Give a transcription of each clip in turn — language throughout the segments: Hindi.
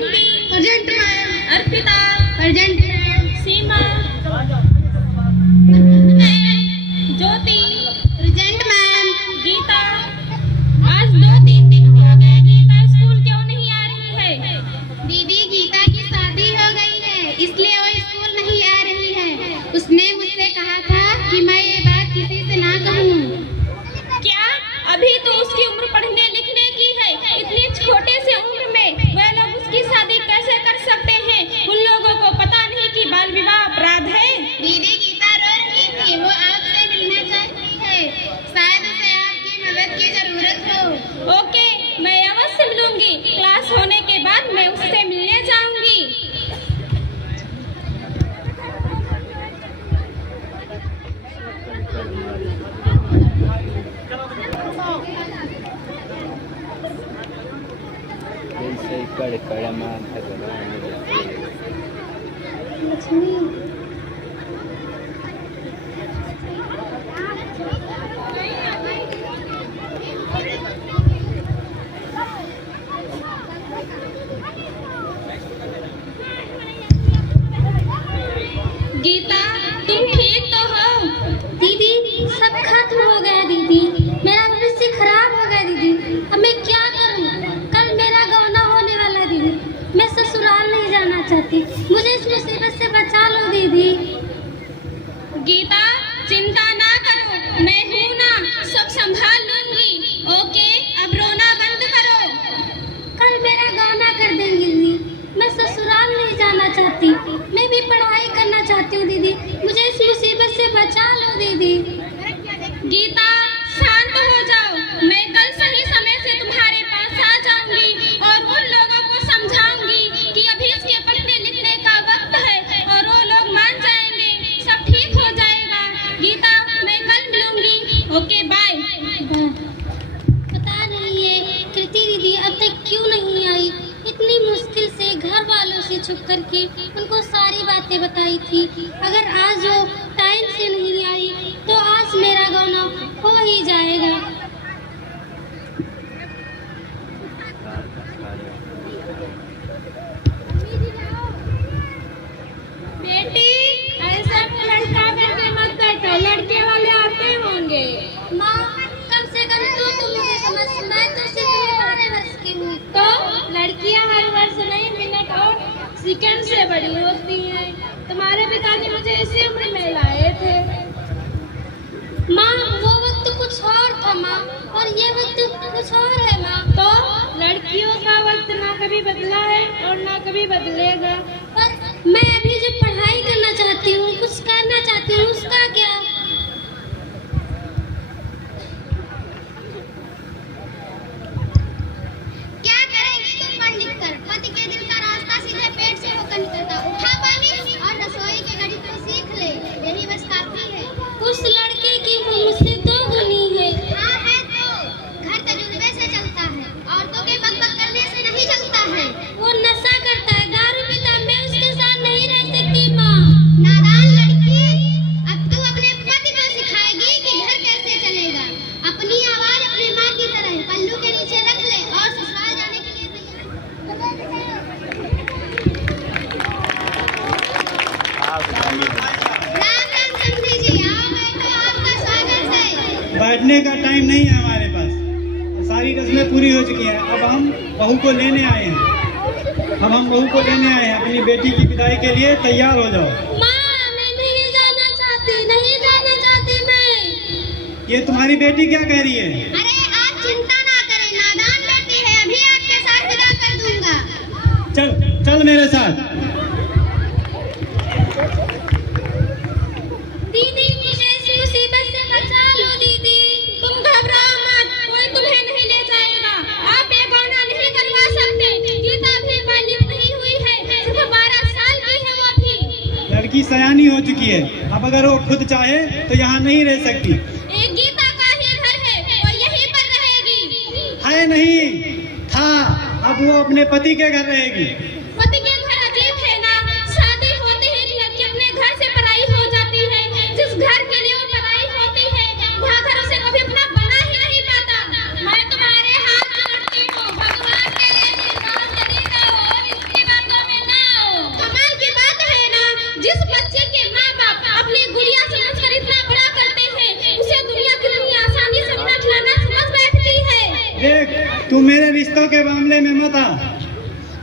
मानवी, present ma'am. Arpita, present ma'am. Seema, Jyoti, present ma'am. Geeta. आज 2-3 दिन हो गए, गीता स्कूल क्यों नहीं आ रही है? दीदी गीता की शादी हो गई है, इसलिए वो स्कूल नहीं आ रही है। उसने मुझसे कहा था कि मैं ये बात किसी से ना कहूँ। क्या अभी तो उसकी उम्र पढ़ने लिखने की है? इतनी छोटे से उम्र में वह लोग उसकी शादी कैसे कर सकते हैं? उन लोगों को पता नहीं कि बाल विवाह अपराध है। दीदी गीता रो रही थी, वो आपसे मिलना चाहती है। शायद उसे आपकी मदद की जरूरत हो। ओके, मैं अवश्य मिलूंगी। क्लास होने के बाद मैं उससे मिलने जाऊंगी। गीता, तुम ठीक तो हो? दीदी सब खत्म हो गया दीदी, मेरा भविष्य खराब हो गया दीदी। अब मैं क्या करूं? कल मेरा गौना होने वाला दीदी। मैं ससुराल नहीं जाना चाहती, मुझे इस मुसीबत से बचा लो दीदी। गीता, चिंता ना करो, मैं हूँ ना, सब संभाल लूंगी। ओके, अब रोना बंद करो। कल मेरा गौना कर देंगी दीदी। मैं ससुराल नहीं जाना चाहती, मैं भी पढ़ाई करना चाहती हूँ दीदी। मुझे इस मुसीबत से बचा लो दीदी। गीता, शांत हो जाओ। मैं कल सही समय से तुम्हारे पास आ जाऊंगी और उन लोगों को समझाऊंगी कि अभी इसके पढ़ने लिखने का वक्त है और वो लोग मान जाएंगे, सब ठीक हो जाएगा। गीता, मैं कल मिलूंगी। Okay, bye. पता नहीं है कृति दीदी अब तक क्यों नहीं आई। इतनी मुश्किल से घर वालों से छुप करके उनको सारी बातें बताई थी। अगर आज वो टाइम से नहीं आई तो आज मेरा गौना हो ही जाएगा। बेटी, ऐसा लड़का करके मत बैठो, लड़के वाले आते होंगे। माँ कम से कम तो मुझे समझ, मैं तो सिर्फ 12 वर्ष की हूँ। तो लड़कियां हर वर्ष नहीं, मिनट और सेकंड से बड़ी होती हैं। तुम्हारे पिताजी मुझे इसी उम्र में लाए थे। माँ वो वक्त कुछ और था माँ, और ये वक्त कुछ और है माँ। तो लड़कियों का वक्त ना कभी बदला है और ना कभी बदलेगा। पर मैं अभी जो पढ़ाई करना चाहती हूँ, कुछ करना चाहती हूँ, उसका क्या? क्या करेंगी तुम पढ़ लिख कर? पति के दिल का रास्ता सीधे पेट से होकर निकलता। उठा पानी और रसोई के घड़ी तो सीख ले, यही बस काफी है। उस लड़के की मुझसे 2 गुनी है। हाँ है तो, घर तजुर्बे से चलता है, औरतों के बकबक करने से नहीं चलता है। वो नशा करता है, दारू पीता है, मैं उसके साथ नहीं रह सकती माँ। नादान लड़की, अब तू अपने पति को सिखाएगी कि घर कैसे चलेगा। अपनी आवाज अपनी माँ की तरह पल्लू के नीचे रख ले और ससुराल जाने के लिए राम राम समधी जी, आओ बैठो, आपका स्वागत है। बैठने का टाइम नहीं है हमारे पास, सारी रस्में पूरी हो चुकी हैं। अब हम बहू को लेने आए हैं। हम बहू को लेने आए हैं। अपनी बेटी की विदाई के लिए तैयार हो जाओ। माँ मैं नहीं जाना चाहती, नहीं जाना चाहती मैं। ये तुम्हारी बेटी क्या कह रही है? अरे आप चिंता ना करें, नादान बेटी है, अभी आपके साथ विदा कर दूंगा। चल चल मेरे साथ। दीदी मुझे इस मुसीबत से बचा लो दीदी। तुम घबराओ मत, कोई तुम्हें नहीं ले जाएगा। आप ये गौना नहीं करवा सकते। गीता भी बालिग नहीं हुई है, सिर्फ 12 साल की है वो भी। लड़की सयानी हो चुकी है, अब अगर वो खुद चाहे तो यहाँ नहीं रह सकती। एक गीता का ही घर है, वो यहीं पर रहेगी। है नहीं था, अब वो अपने पति के घर रहेगी। पति के घर अजीब है ना, शादी होते ही लड़की अपने घर से पराई हो जाती है। जिस घर के लिए वो पराई होती है, वहाँ घर उसे कभी अपना बना ही नहीं पाता। मैं तुम्हारे हाथ जोड़ती हूँ, भगवान के लिए जिंदा तरीका हो, इसके मेरे रिश्तों के मामले में मत आ।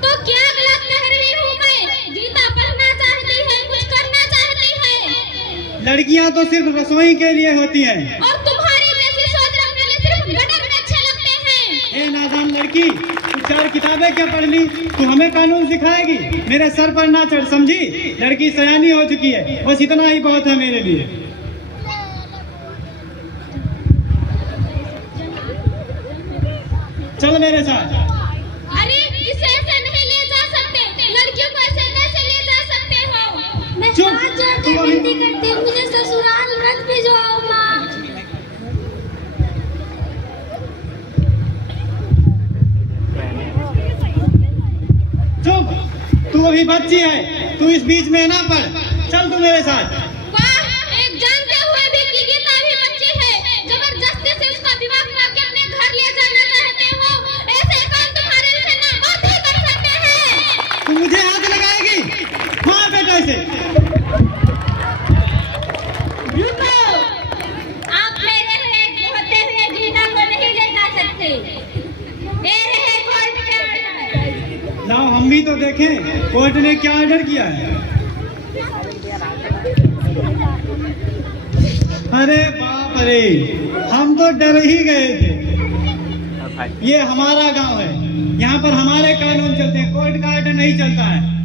तो क्या गलत कह रही हूँ मैं? गीता पढ़ना चाहती है, कुछ करना चाहती है। लड़कियां तो सिर्फ रसोई के लिए होती हैं। और तुम्हारी जैसी सोच रखने वाले सिर्फ गटर में अच्छे लगते हैं। ए नादान लड़की, तू 4 किताबें क्या पढ़ ली? तू हमें कानून सिखाएगी? मेरे सर पर ना चढ़, समझी? लड़की सयानी हो चुकी है, बस इतना ही बहुत है मेरे लिए। चल मेरे साथ। अरे इसे ऐसे नहीं ले जा सकते, लड़कियों को ऐसे कैसे ले जा सकते हो? मैं चुप, हाथ जोड़ तू कर अभी- विनती करती हूँ, मुझे ससुराल मत भिजवाओ माँ। चुप, तू अभी बच्ची है, तू इस बीच में ना पड़। चल तू मेरे साथ। वाह, एक जानते हुए भी कि गीता भी बच्ची है, जबरदस्ती से उसका विवाह करके अपने घर ले जाना चाहते हो। ऐसे काम तुम्हारे से ना बहुत ही कर सकते हैं। तू मुझे हाथ लगाएगी? मार बेटा इसे। रुको, आप मेरे होते हुए गीता को नहीं ले जा सकते। ये है कोर्ट के ऑर्डर। लाओ हम भी तो देखें कोर्ट ने क्या ऑर्डर किया है। अरे बाप रे, हम तो डर ही गए थे। ये हमारा गांव है, यहाँ पर हमारे कानून चलते हैं, कोर्ट का ऑर्डर नहीं चलता है।